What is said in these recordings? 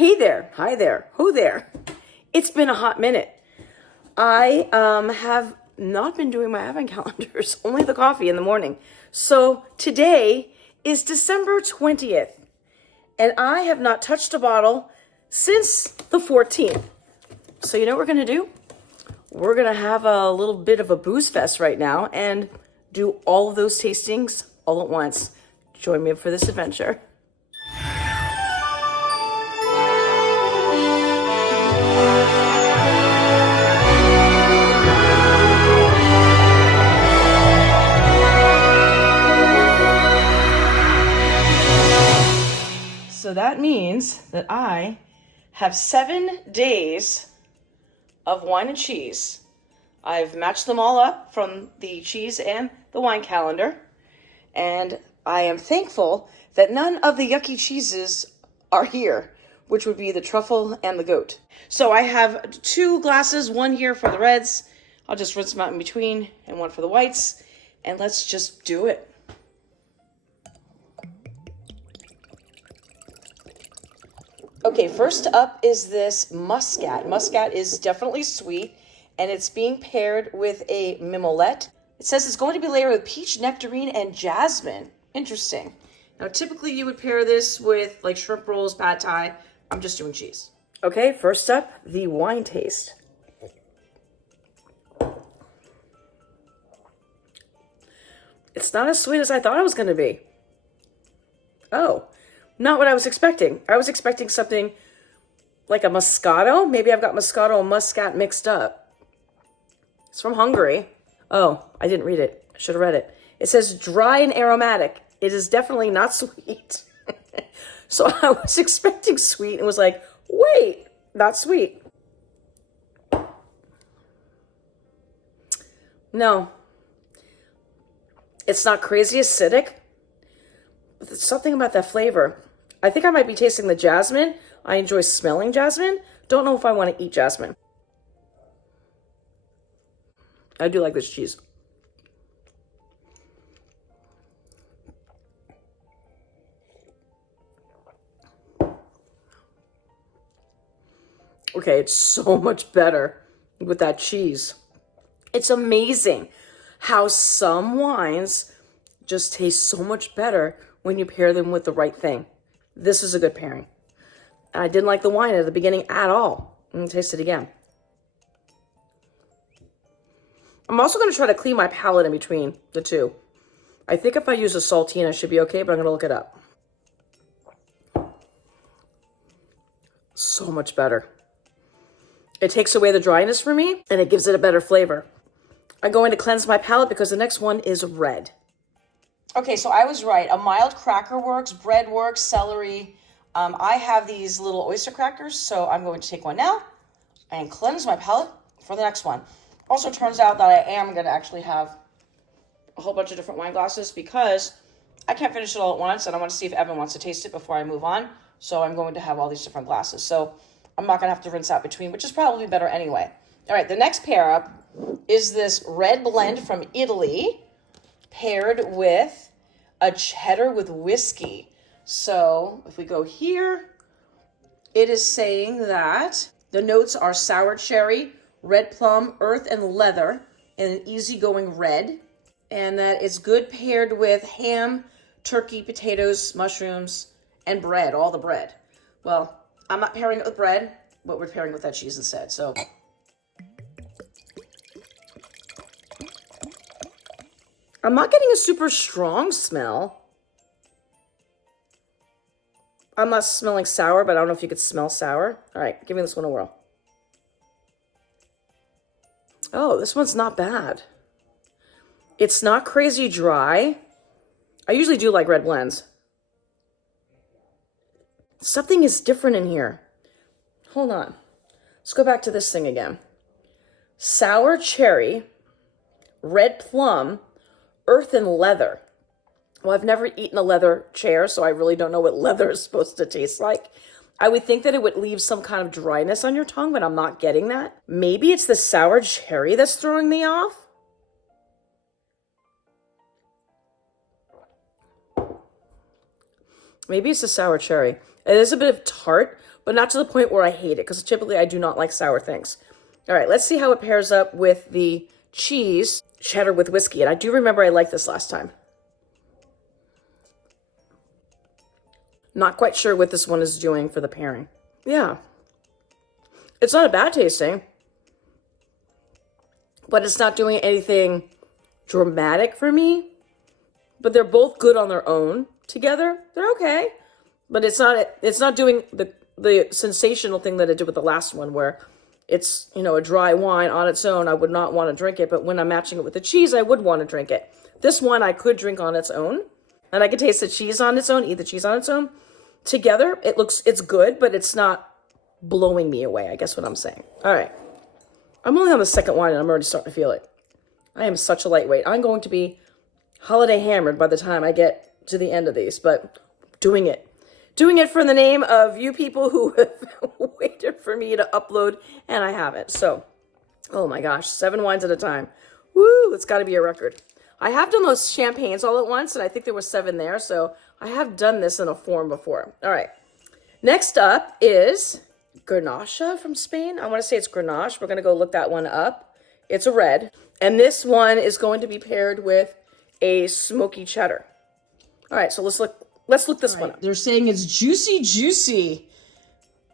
Hey there, hi there, ho there. It's been a hot minute. I have not been doing my advent calendars, only the coffee in the morning. So today is December 20th, and I have not touched a bottle since the 14th. So you know what we're gonna do? We're gonna have a little bit of a booze fest right now and do all of those tastings all at once. Join me for this adventure. So that means that I have 7 days of wine and cheese. I've matched them all up from the cheese and the wine calendar. And I am thankful that none of the yucky cheeses are here, which would be the truffle and the goat. So I have 2 glasses, one here for the reds. I'll just rinse them out in between, and one for the whites. And let's just do it. Okay, first up is this muscat. Muscat is definitely sweet, and it's being paired with a mimolette. It says it's going to be layered with peach, nectarine, and jasmine. Interesting. Now, typically you would pair this with like shrimp rolls, pad thai. I'm just doing cheese. Okay, first up, the wine taste. It's not as sweet as I thought it was going to be. Oh. Not what I was expecting. I was expecting something like a Moscato. Maybe I've got Moscato and Muscat mixed up. It's from Hungary. Oh, I didn't read it. I should have read it. It says dry and aromatic. It is definitely not sweet. So I was expecting sweet and was like, wait, not sweet. No. It's not crazy acidic. But there's something about that flavor. I think I might be tasting the jasmine. I enjoy smelling jasmine. Don't know if I want to eat jasmine. I do like this cheese. Okay, it's so much better with that cheese. It's amazing how some wines just taste so much better when you pair them with the right thing. This is a good pairing. I didn't like the wine at the beginning at all. I'm gonna taste it again. I'm also gonna try to clean my palate in between the two. I think if I use a saltine, I should be okay, but I'm gonna look it up. So much better. It takes away the dryness for me, and it gives it a better flavor. I'm going to cleanse my palate because the next one is red. Okay, so I was right. A mild cracker works, bread works, celery. I have these little oyster crackers, so I'm going to take one now and cleanse my palate for the next one. Also, turns out that I am going to actually have a whole bunch of different wine glasses because I can't finish it all at once, and I want to see if Evan wants to taste it before I move on. So I'm going to have all these different glasses. So I'm not going to have to rinse out between, which is probably better anyway. All right, the next pair up is this red blend from Italy, paired with a cheddar with whiskey. So if we go here, it is saying that the notes are sour cherry, red plum, earth, and leather, and an easygoing red. And that it's good paired with ham, turkey, potatoes, mushrooms, and bread, all the bread. Well, I'm not pairing it with bread, but we're pairing with that cheese instead. So I'm not getting a super strong smell. I'm not smelling sour, but I don't know if you could smell sour. All right, giving this one a whirl. Oh, this one's not bad. It's not crazy dry. I usually do like red blends. Something is different in here. Hold on. Let's go back to this thing again. Sour cherry, red plum, earth, and leather. Well, I've never eaten a leather chair, so I really don't know what leather is supposed to taste like. I would think that it would leave some kind of dryness on your tongue, but I'm not getting that. Maybe it's the sour cherry that's throwing me off. Maybe it's the sour cherry. It is a bit of tart, but not to the point where I hate it, because typically I do not like sour things. All right, let's see how it pairs up with the cheese cheddar with whiskey. And I do remember I liked this last time. Not quite sure what this one is doing for the pairing. Yeah. It's not a bad tasting, but it's not doing anything dramatic for me. But they're both good on their own together. They're okay. But it's not doing the sensational thing that it did with the last one, where it's, you know, a dry wine on its own. I would not want to drink it, but when I'm matching it with the cheese, I would want to drink it. This one I could drink on its own, and I could taste the cheese on its own, eat the cheese on its own. Together, it's good, but it's not blowing me away, I guess what I'm saying. All right. I'm only on the second wine, and I'm already starting to feel it. I am such a lightweight. I'm going to be holiday hammered by the time I get to the end of these, but doing it. Doing it for the name of you people who have waited for me to upload, and I haven't. So, oh my gosh, 7 wines at a time. Woo, it's got to be a record. I have done those champagnes all at once, and I think there were 7 there, so I have done this in a form before. All right. Next up is Grenache from Spain. I want to say it's Grenache. We're going to go look that one up. It's a red. And this one is going to be paired with a smoky cheddar. All right, so let's look this one up. They're saying it's juicy,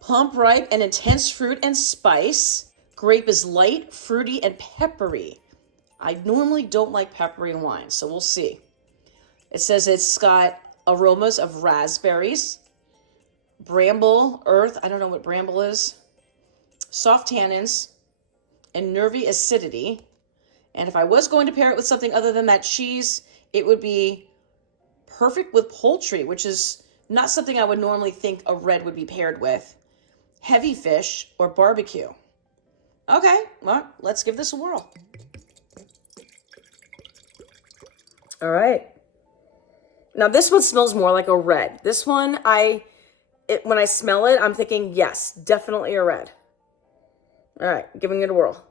plump, ripe, and intense fruit and spice. Grape is light, fruity, and peppery. I normally don't like peppery wine, so we'll see. It says it's got aromas of raspberries, bramble, earth, I don't know what bramble is, soft tannins, and nervy acidity. And if I was going to pair it with something other than that cheese, it would be perfect with poultry, which is not something I would normally think a red would be paired with. Heavy fish or barbecue. Okay, well, let's give this a whirl. All right. Now this one smells more like a red. This one, when I smell it, I'm thinking, yes, definitely a red. All right, giving it a whirl.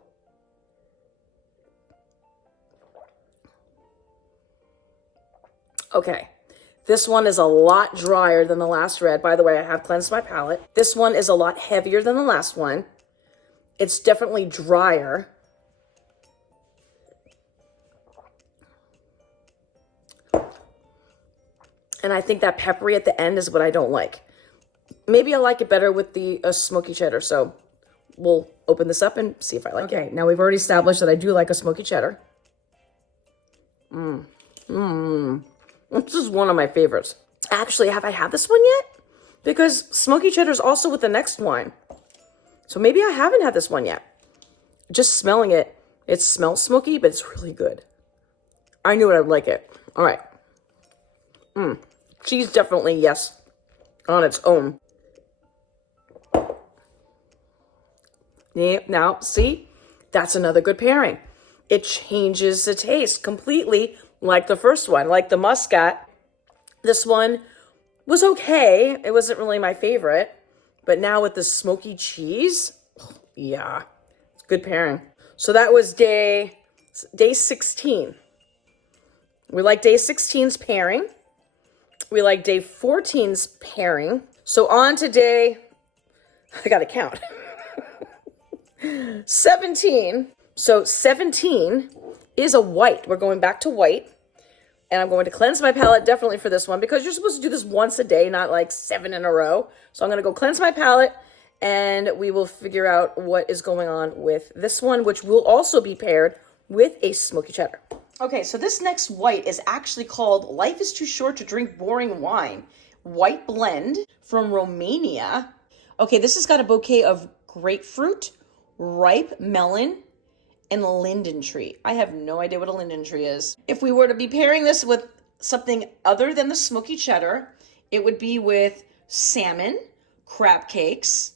Okay, this one is a lot drier than the last red. By the way, I have cleansed my palate. This one is a lot heavier than the last one. It's definitely drier. And I think that peppery at the end is what I don't like. Maybe I like it better with the smoky cheddar. So we'll open this up and see if I like it. Okay, now we've already established that I do like a smoky cheddar. This is one of my favorites. Actually, have I had this one yet? Because smoky cheddar is also with the next wine. So maybe I haven't had this one yet. Just smelling it, it smells smoky, but it's really good. I knew I'd like it. All right. Cheese definitely, yes, on its own. Yeah, now, see? That's another good pairing. It changes the taste completely, like the first one, like the muscat. This one was okay. It wasn't really my favorite. But now with the smoky cheese, yeah, it's good pairing. So that was day 16. We like day 16's pairing. We like day 14's pairing. So on to day, I got to count, 17. So 17 is a white. We're going back to white. And I'm going to cleanse my palate definitely for this one, because you're supposed to do this once a day, not like 7 in a row. So I'm going to go cleanse my palate, and we will figure out what is going on with this one, which will also be paired with a smoky cheddar. Okay, so this next white is actually called Life is Too Short to Drink Boring Wine. White blend from Romania. Okay, this has got a bouquet of grapefruit, ripe melon, and a linden tree. I have no idea what a linden tree is. If we were to be pairing this with something other than the smoky cheddar, it would be with salmon, crab cakes,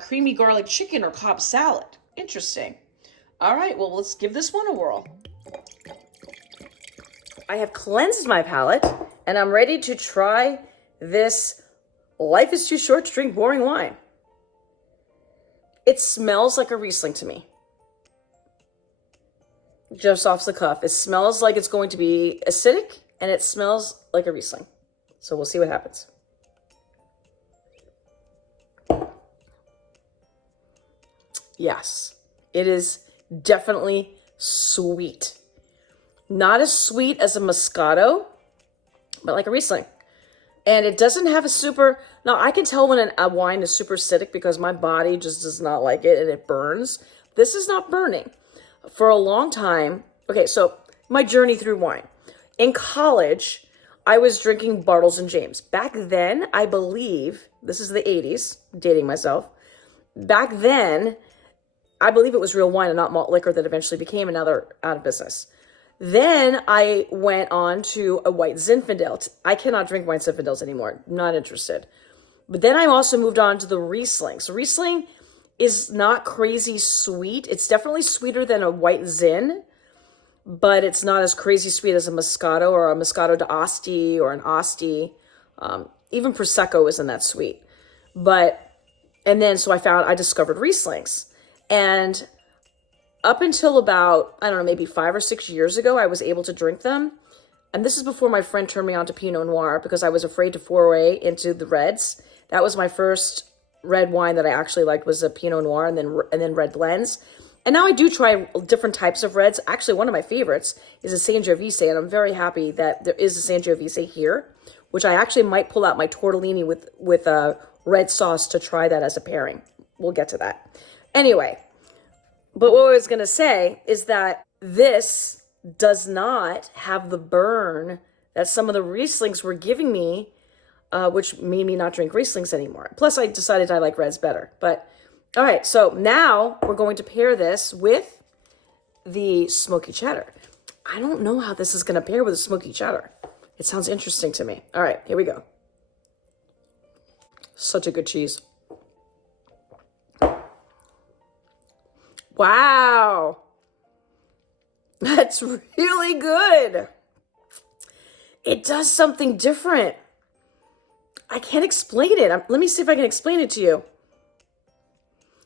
creamy garlic chicken, or Cobb salad. Interesting. All right, well, let's give this one a whirl. I have cleansed my palate, and I'm ready to try this Life is Too Short to Drink Boring Wine. It smells like a Riesling to me. Just off the cuff. It smells like it's going to be acidic, and it smells like a Riesling. So we'll see what happens. Yes, it is definitely sweet. Not as sweet as a Moscato, but like a Riesling. And it doesn't have a super... Now, I can tell when a wine is super acidic because my body just does not like it and it burns. This is not burning. For a long time... Okay, so my journey through wine. In college, I was drinking Bartles and James. Back then, I believe... This is the 80s, dating myself. Back then, I believe it was real wine and not malt liquor that eventually became another out of business. Then I went on to a white Zinfandel. I cannot drink white Zinfandels anymore. Not interested. But then I also moved on to the Riesling. So Riesling is not crazy sweet. It's definitely sweeter than a white Zin, but it's not as crazy sweet as a Moscato or a Moscato d'Asti or an Asti. Even Prosecco isn't that sweet. And then so I discovered Rieslings. And up until about, I don't know, maybe 5 or 6 years ago, I was able to drink them. And this is before my friend turned me on to Pinot Noir because I was afraid to foray into the reds. That was my first red wine that I actually liked, was a Pinot Noir and then red blends. And now I do try different types of reds. Actually, one of my favorites is a Sangiovese, and I'm very happy that there is a Sangiovese here, which I actually might pull out my tortellini with a red sauce to try that as a pairing. We'll get to that. Anyway, but what I was going to say is that this does not have the burn that some of the Rieslings were giving me, which made me not drink Rieslings anymore. Plus, I decided I like reds better. But, all right, so now we're going to pair this with the smoky cheddar. I don't know how this is going to pair with a smoky cheddar. It sounds interesting to me. All right, here we go. Such a good cheese. Wow. That's really good. It does something different. I can't explain it. Let me see if I can explain it to you.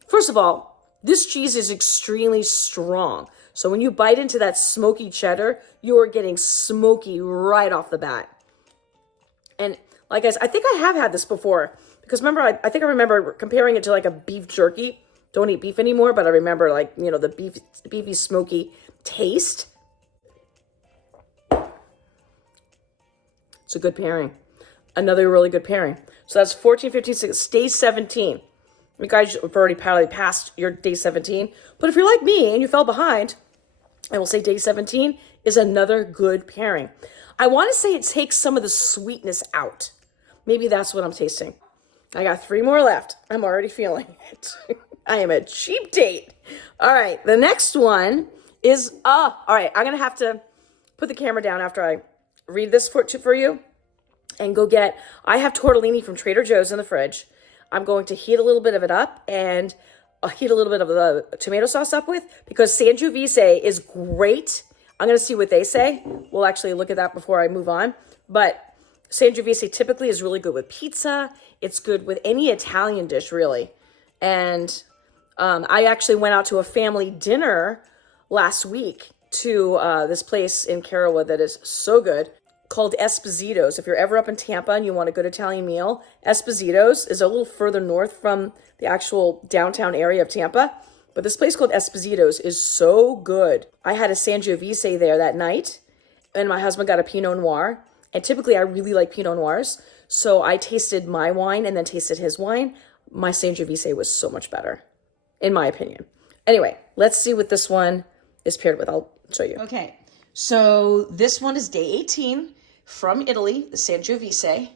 First of all, this cheese is extremely strong. So when you bite into that smoky cheddar, you are getting smoky right off the bat. And like I think I have had this before. Because remember, I think I remember comparing it to like a beef jerky. Don't eat beef anymore, but I remember like, you know, the beefy, smoky taste. It's a good pairing. Another really good pairing. So that's 14, 15, 16, day 17. You guys have already probably passed your day 17. But if you're like me and you fell behind, I will say day 17 is another good pairing. I want to say it takes some of the sweetness out. Maybe that's what I'm tasting. I got 3 more left. I'm already feeling it. I am a cheap date. All right, the next one is, all right, I'm going to have to put the camera down after I read this for you and go get, I have tortellini from Trader Joe's in the fridge. I'm going to heat a little bit of it up and heat a little bit of the tomato sauce up with, because Sangiovese is great. I'm going to see what they say. We'll actually look at that before I move on. But Sangiovese typically is really good with pizza. It's good with any Italian dish, really. And I actually went out to a family dinner last week to this place in Carowa that is so good, called Esposito's. If you're ever up in Tampa and you want a good Italian meal, Esposito's is a little further north from the actual downtown area of Tampa. But this place called Esposito's is so good. I had a Sangiovese there that night, and my husband got a Pinot Noir. And typically I really like Pinot Noirs. So I tasted my wine and then tasted his wine. My Sangiovese was so much better, in my opinion. Anyway, let's see what this one is paired with. I'll show you. Okay, so this one is day 18 from Italy, the Sangiovese.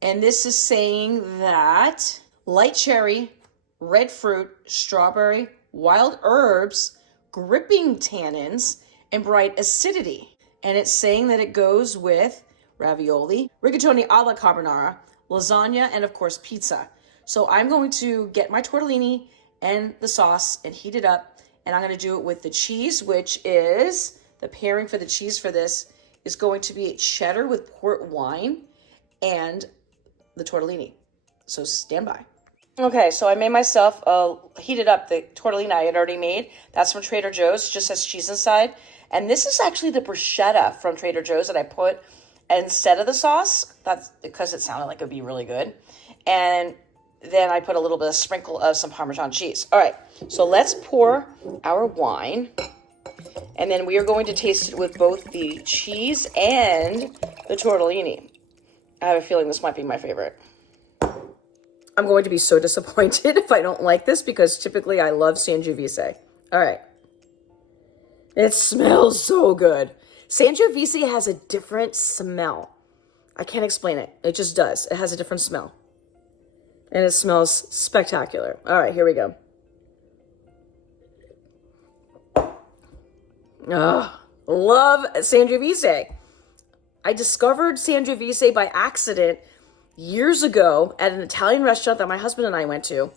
And this is saying that light cherry, red fruit, strawberry, wild herbs, gripping tannins, and bright acidity. And it's saying that it goes with ravioli, rigatoni alla carbonara, lasagna, and of course pizza. So I'm going to get my tortellini and the sauce and heat it up. And I'm going to do it with the cheese, which is, the pairing for the cheese for this is going to be cheddar with port wine and the tortellini. So stand by. Okay, so I made myself heated up the tortellini I had already made. That's from Trader Joe's, just has cheese inside. And this is actually the bruschetta from Trader Joe's that I put instead of the sauce. That's because it sounded like it would be really good. And then I put a little bit of sprinkle of some Parmesan cheese. All right, so let's pour our wine. And then we are going to taste it with both the cheese and the tortellini. I have a feeling this might be my favorite. I'm going to be so disappointed if I don't like this because typically I love Sangiovese. All right. It smells so good. Sangiovese has a different smell. I can't explain it. It just does. It has a different smell. And it smells spectacular. All right, here we go. Oh, love Sangiovese. I discovered Sangiovese by accident years ago at an Italian restaurant that my husband and I went to.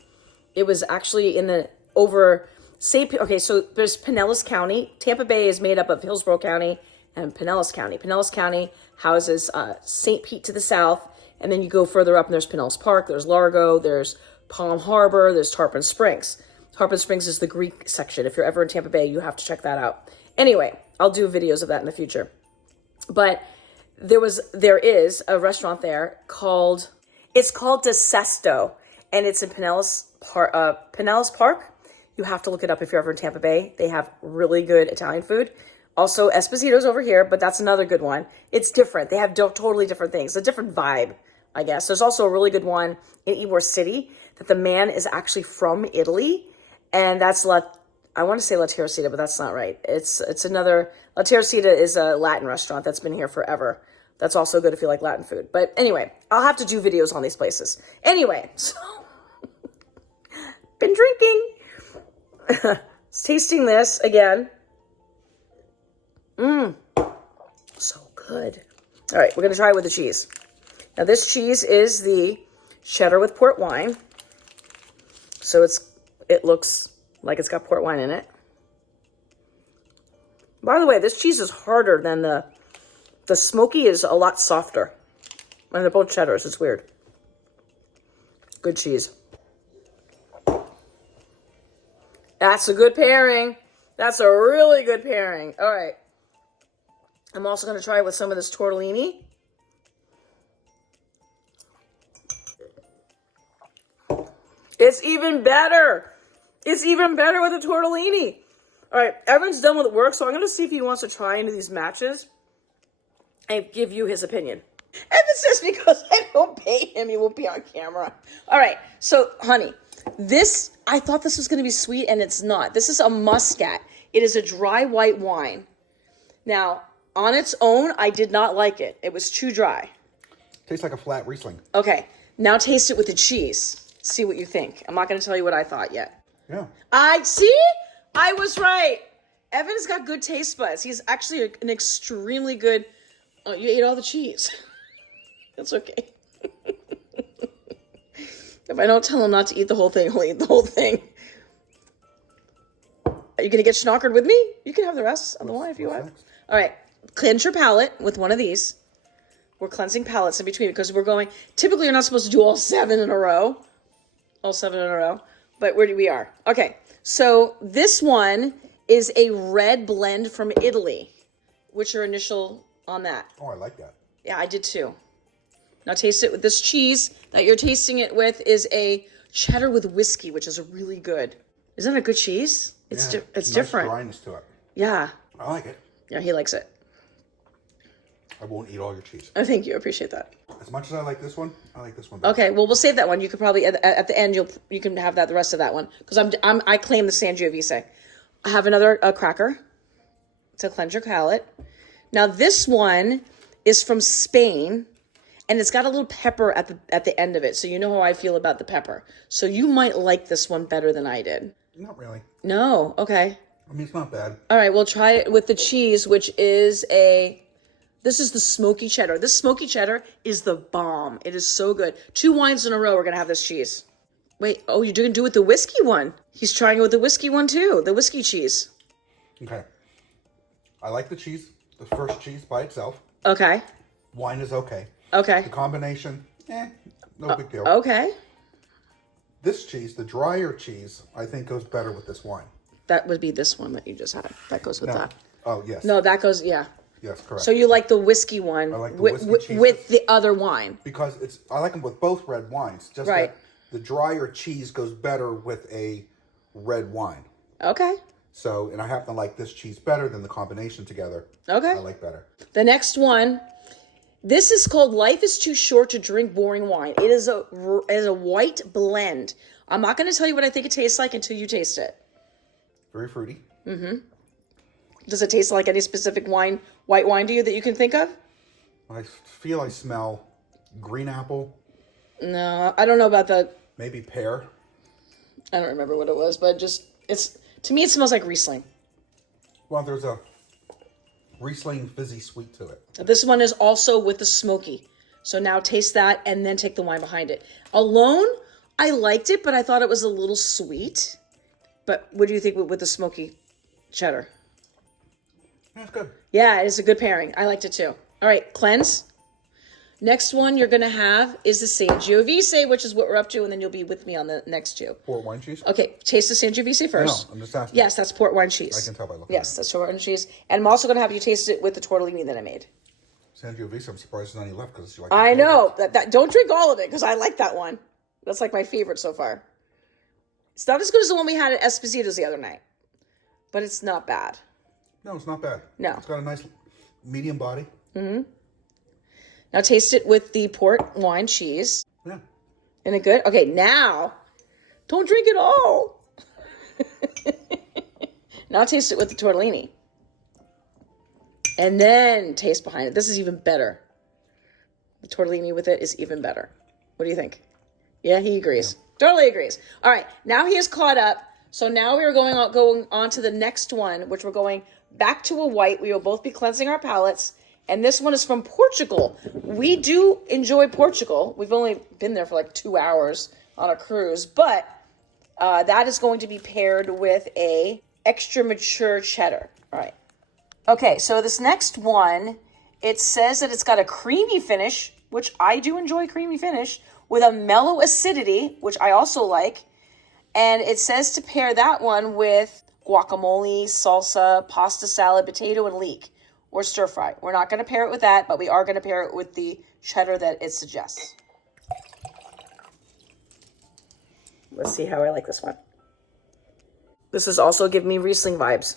It was actually in the okay, so there's Pinellas County. Tampa Bay is made up of Hillsborough County and Pinellas County. Pinellas County houses St. Pete to the south, and then you go further up and there's Pinellas Park, there's Largo, there's Palm Harbor, there's Tarpon Springs. Tarpon Springs is the Greek section. If you're ever in Tampa Bay, you have to check that out. Anyway, I'll do videos of that in the future. But there is a restaurant there called De Sesto, and it's in Pinellas Park. You have to look it up if you're ever in Tampa Bay. They have really good Italian food. Also, Esposito's over here, but that's another good one. It's different. They have totally different things. A different vibe, I guess. There's also a really good one in Ybor City that the man is actually from Italy, and that's I want to say La Teresita, but that's not right. It's another. La Teresita is a Latin restaurant that's been here forever. That's also good if you like Latin food. But anyway, I'll have to do videos on these places. Anyway, so been drinking. Tasting this again. So good. All right, we're going to try it with the cheese. Now, this cheese is the cheddar with port wine. So it looks like it's got port wine in it. By the way, this cheese is harder than the smoky is a lot softer. And they're both cheddars. It's weird. Good cheese. That's a good pairing. That's a really good pairing. All right. I'm also going to try it with some of this tortellini. It's even better. It's even better with the tortellini. All right, Evan's done with work, so I'm going to see if he wants to try any of these matches and give you his opinion. Evan says because I don't pay him, he won't be on camera. All right, so, honey, I thought this was going to be sweet, and it's not. This is a Muscat. It is a dry white wine. Now, on its own, I did not like it. It was too dry. Tastes like a flat Riesling. Okay, now taste it with the cheese. See what you think. I'm not going to tell you what I thought yet. Yeah. I was right. Evan's got good taste buds. He's actually an extremely good... Oh, you ate all the cheese. That's okay. If I don't tell him not to eat the whole thing, he'll eat the whole thing. Are you going to get schnockered with me? You can have the rest of the wine if you want. Next? All right. Cleanse your palate with one of these. We're cleansing palates in between because we're going... Typically, you're not supposed to do all 7 in a row. All 7 in a row. But we are. Okay. So this one is a red blend from Italy. What's your initial on that? Oh, I like that. Yeah, I did too. Now taste it with this cheese that you're tasting it with is a cheddar with whiskey, which is really good. Isn't it a good cheese? It's nice different. dryness to it. Yeah. I like it. Yeah, he likes it. I won't eat all your cheese. Oh, thank you. I appreciate that. As much as I like this one, I like this one better. Okay, well, we'll save that one. You could probably at the end you can have the rest of that one because I claim the Sangiovese. I have another cracker to cleanse your palate. Now this one is from Spain, and it's got a little pepper at the end of it. So you know how I feel about the pepper. So you might like this one better than I did. Not really. No. Okay. I mean, it's not bad. All right, we'll try it with the cheese, which is this is the smoky cheddar. This smoky cheddar is the bomb. It is so good. 2 wines in a row, we're going to have this cheese. Wait, oh, you're going to do it with the whiskey one. He's trying it with the whiskey one, too. The whiskey cheese. Okay. I like the cheese, the first cheese by itself. Okay. Wine is okay. Okay. The combination, no big deal. Okay. This cheese, the drier cheese, I think goes better with this wine. That would be this one that you just had. That goes with that. Oh, yes. No, that goes, yeah. Yes, correct. So you like the whiskey one I like the whiskey cheese with the other wine. Because I like them with both red wines. Just right. that the drier cheese goes better with a red wine. Okay. So, and I happen to like this cheese better than the combination together. Okay. I like better. The next one, this is called Life is Too Short to Drink Boring Wine. It is a white blend. I'm not going to tell you what I think it tastes like until you taste it. Very fruity. Mm-hmm. Does it taste like any specific white wine to you that you can think of? I feel I smell green apple. No, I don't know about that. Maybe pear. I don't remember what it was, but to me it smells like Riesling. Well, there's a Riesling fizzy sweet to it. This one is also with the smoky. So now taste that and then take the wine behind it. Alone, I liked it, but I thought it was a little sweet. But what do you think with the smoky cheddar? Yeah, it's good. Yeah, it's a good pairing. I liked it too. All right, cleanse. Next one you're going to have is the Sangiovese, which is what we're up to, and then you'll be with me on the next two. Port wine cheese? Okay, taste the Sangiovese first. No, I'm just asking. Yes, that's port wine cheese. I can tell by looking at it. Yes, that's port wine cheese. And I'm also going to have you taste it with the tortellini that I made. Sangiovese, I'm surprised there's any left because you like I know. Don't drink all of it because I like that one. That's like my favorite so far. It's not as good as the one we had at Esposito's the other night, but it's not bad. No, it's not bad. No. It's got a nice medium body. Mm-hmm. Now taste it with the port wine cheese. Yeah. Isn't it good? Okay, now, don't drink it all. Now taste it with the tortellini. And then taste behind it. This is even better. The tortellini with it is even better. What do you think? Yeah, he agrees. Yeah. Totally agrees. All right, now he is caught up. So now we are going on to the next one, which we're going back to a white. We will both be cleansing our palates. And this one is from Portugal. We do enjoy Portugal. We've only been there for like 2 hours on a cruise. But that is going to be paired with a extra mature cheddar. All right. Okay, so this next one, it says that it's got a creamy finish, which I do enjoy creamy finish, with a mellow acidity, which I also like. And it says to pair that one with guacamole, salsa, pasta salad, potato, and leek, or stir fry. We're not going to pair it with that, but we are going to pair it with the cheddar that it suggests. Let's see how I like this one. This is also giving me Riesling vibes.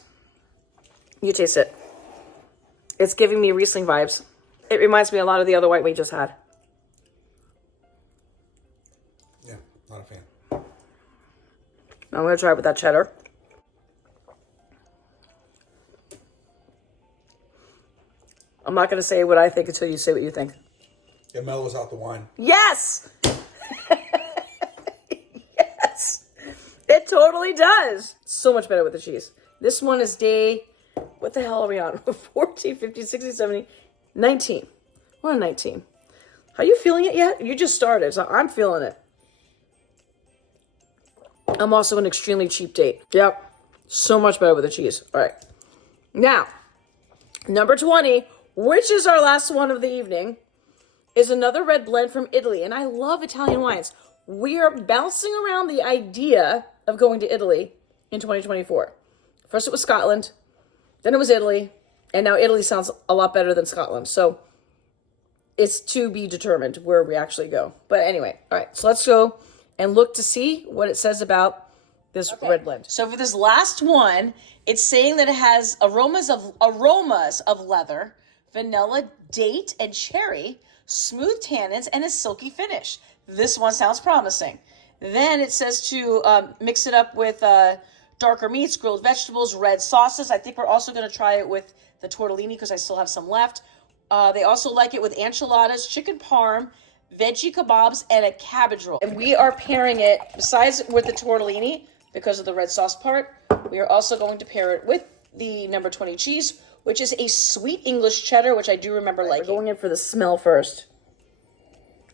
You taste it. It's giving me Riesling vibes. It reminds me a lot of the other white we just had. Yeah, not a fan. I'm going to try it with that cheddar. I'm not going to say what I think until you say what you think. It mellows out the wine. Yes! Yes! It totally does. So much better with the cheese. This one is day... What the hell are we on? 14, 15, 16, 17, 19. We're on 19. Are you feeling it yet? You just started, so I'm feeling it. I'm also an extremely cheap date. Yep. So much better with the cheese. All right. Now, number 20, which is our last one of the evening, is another red blend from Italy. And I love Italian wines. We are bouncing around the idea of going to Italy in 2024. First it was Scotland, then it was Italy, and now Italy sounds a lot better than Scotland. So it's to be determined where we actually go. But anyway, all right, so let's go and look to see what it says about this red blend. So for this last one, it's saying that it has aromas of leather, vanilla, date, and cherry, smooth tannins, and a silky finish. This one sounds promising. Then it says to mix it up with darker meats, grilled vegetables, red sauces. I think we're also going to try it with the tortellini because I still have some left. They also like it with enchiladas, chicken parm, veggie kebabs, and a cabbage roll. And we are pairing it, besides with the tortellini, because of the red sauce part, we are also going to pair it with the number 20 cheese, which is a sweet English cheddar, which I do remember liking. We're going in for the smell first.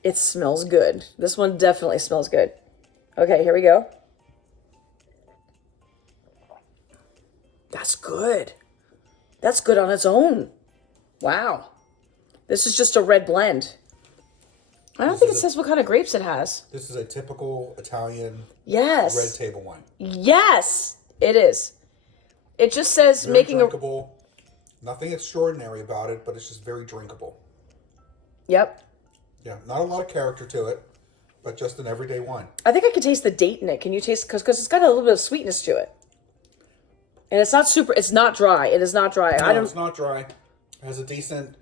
It smells good. This one definitely smells good. Okay, here we go. That's good. That's good on its own. Wow. This is just a red blend. I don't think it says what kind of grapes it has. This is a typical Italian red table wine. Yes, it is. It just says very making drinkable. Nothing extraordinary about it, but it's just very drinkable. Yep. Yeah, not a lot of character to it. but just an everyday wine. I think I can taste the date in it. Can you taste, because it's got a little bit of sweetness to it. And it's not dry. It is not dry. No, it's not dry. It has a decent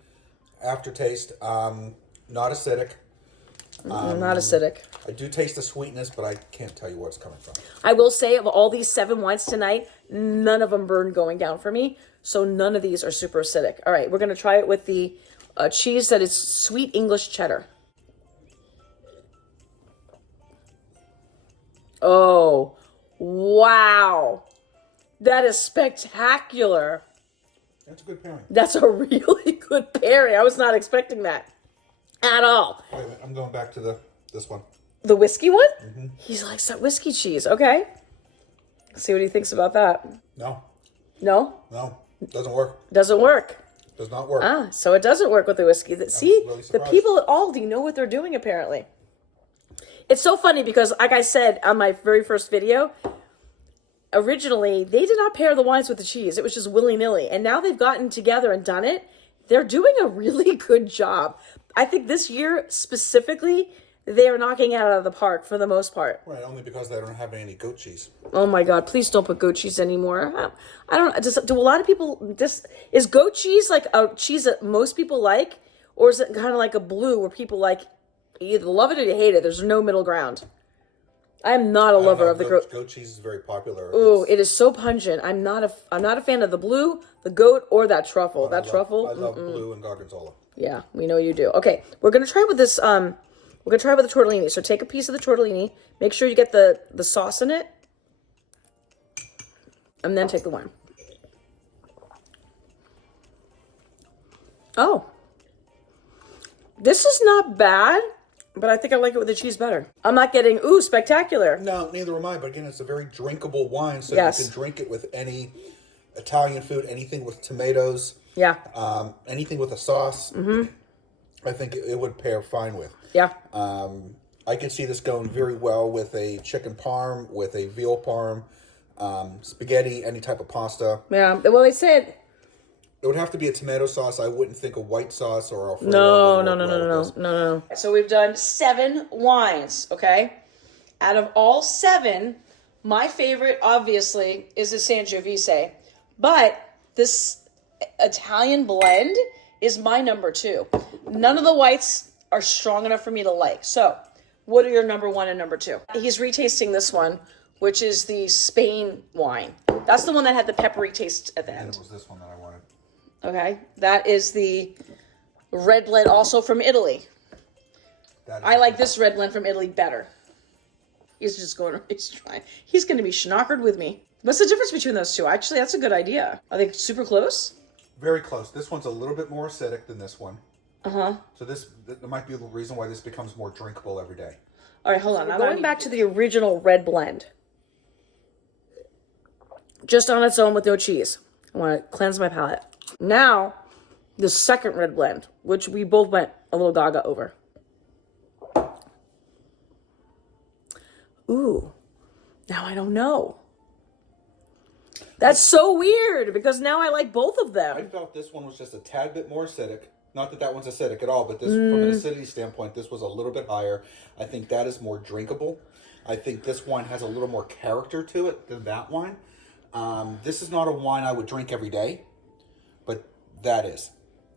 aftertaste. Not acidic. Not acidic. I do taste the sweetness, but I can't tell you where it's coming from. I will say, of all these 7 wines tonight, none of them burned going down for me. So none of these are super acidic. All right, we're going to try it with the cheese that is sweet English cheddar. Oh, wow. That is spectacular. That's a good pairing. That's a really good pairing. I was not expecting that at all. Wait a minute, I'm going back to this one. The whiskey one? Mm-hmm. He likes that whiskey cheese. Okay. Let's see what he thinks about that. No. No? No. Doesn't work. Doesn't work. Does not work. Ah, so it doesn't work with the whiskey. See, really the people at Aldi know what they're doing, apparently. It's so funny because, like I said on my very first video, originally, they did not pair the wines with the cheese. It was just willy-nilly. And now they've gotten together and done it. They're doing a really good job. I think this year, specifically, they are knocking it out of the park for the most part. Right, only because they don't have any goat cheese. Oh my God, please don't put goat cheese anymore. I don't, do a lot of people, is goat cheese like a cheese that most people like? Or is it kind of like a blue where people like, you either love it or you hate it? There's no middle ground. I am not a lover of the goat cheese is very popular. Ooh, it is so pungent. I'm not a fan of the blue, the goat, or that truffle. I love blue and gorgonzola. Yeah, we know you do. Okay, we're gonna try with this. We're gonna try with the tortellini. So take a piece of the tortellini. Make sure you get the sauce in it, and then take the wine. Oh, this is not bad. But I think I like it with the cheese better. I'm not getting, ooh, spectacular. No, neither am I. But again, it's a very drinkable wine, so yes. You can drink it with any Italian food, anything with tomatoes. Yeah. Anything with a sauce. Mm-hmm. I think it would pair fine with. Yeah. I could see this going very well with a chicken parm, with a veal parm, spaghetti, any type of pasta. Yeah. Well, they said... It would have to be a tomato sauce. I wouldn't think a white sauce or Alfredo. No. So we've done 7 wines, okay? Out of all 7, my favorite, obviously, is the Sangiovese. But this Italian blend is my number 2. None of the whites are strong enough for me to like. So, what are your number 1 and number 2? He's retasting this one, which is the Spain wine. That's the one that had the peppery taste at the end. And it was this one that I wanted. Okay, that is the red blend also from Italy. I like this red blend from Italy better. He's just going, he's trying. He's going to be schnockered with me. What's the difference between those two? Actually, that's a good idea. Are they super close? Very close. This one's a little bit more acidic than this one. Uh-huh. So there might be the reason why this becomes more drinkable every day. All right, hold on. I'm going back to the original red blend. Just on its own with no cheese. I want to cleanse my palate. Now, the second red blend, which we both went a little gaga over. Ooh, now I don't know. That's so weird because now I like both of them. I felt this one was just a tad bit more acidic. Not that that one's acidic at all, but this, from an acidity standpoint, this was a little bit higher. I think that is more drinkable. I think this wine has a little more character to it than that wine. This is not a wine I would drink every day. But that is.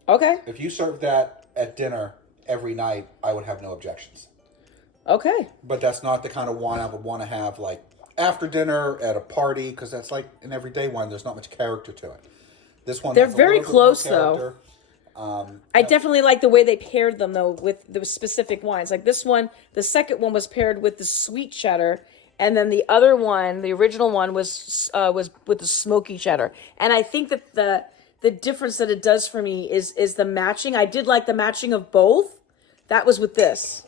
Okay. If you serve that at dinner every night, I would have no objections. Okay. But that's not the kind of wine I would want to have like after dinner at a party, because that's like an everyday wine. There's not much character to it. This one, they're very close though. I definitely like the way they paired them though with the specific wines. Like this one, the second one was paired with the sweet cheddar, and then the other one, the original one, was with the smoky cheddar. And I think that the difference that it does for me is the matching. I did like the matching of both. That was with this.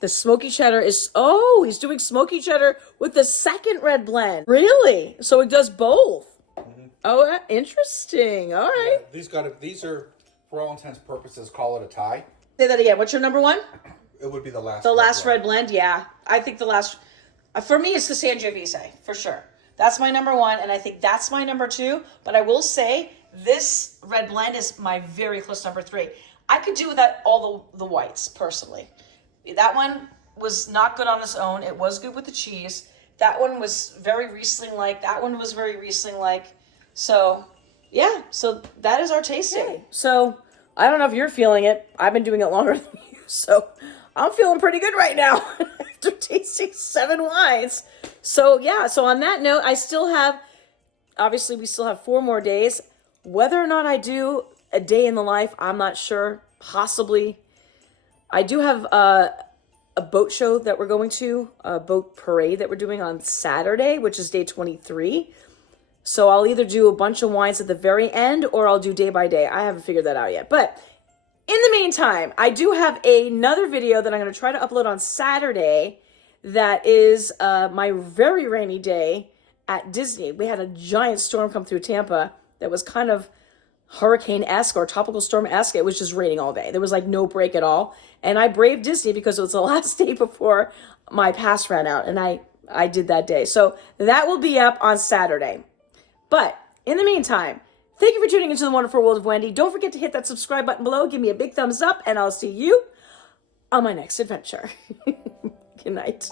The smoky cheddar is, oh, he's doing smoky cheddar with the second red blend. Really? So it does both. Mm-hmm. Oh, interesting. All right. Yeah, these are, for all intents and purposes, call it a tie. Say that again. What's your number 1? It would be the last. The last red blend, yeah. I think the last, for me, it's the Sangiovese, for sure. That's my number 1, and I think that's my number 2. But I will say, this red blend is my very close number 3. I could do without all the whites, personally. That one was not good on its own. It was good with the cheese. That one was very Riesling-like. That one was very Riesling-like. So, yeah. So that is our tasting. Okay. So I don't know if you're feeling it. I've been doing it longer than you. So I'm feeling pretty good right now after tasting 7 wines. So, yeah. So on that note, I still have, obviously we still have 4 more days. Whether or not I do a day in the life, I'm not sure. Possibly. I do have a boat show that we're going to, a boat parade that we're doing on Saturday, which is day 23. So I'll either do a bunch of wines at the very end or I'll do day by day. I haven't figured that out yet. But in the meantime, I do have another video that I'm going to try to upload on Saturday that is my very rainy day at Disney. We had a giant storm come through Tampa that was kind of hurricane-esque or tropical storm-esque. It was just raining all day. There was like no break at all. And I braved Disney because it was the last day before my pass ran out. And I did that day. So that will be up on Saturday. But in the meantime, thank you for tuning into the Wonderful World of Wendy. Don't forget to hit that subscribe button below. Give me a big thumbs up and I'll see you on my next adventure. Good night.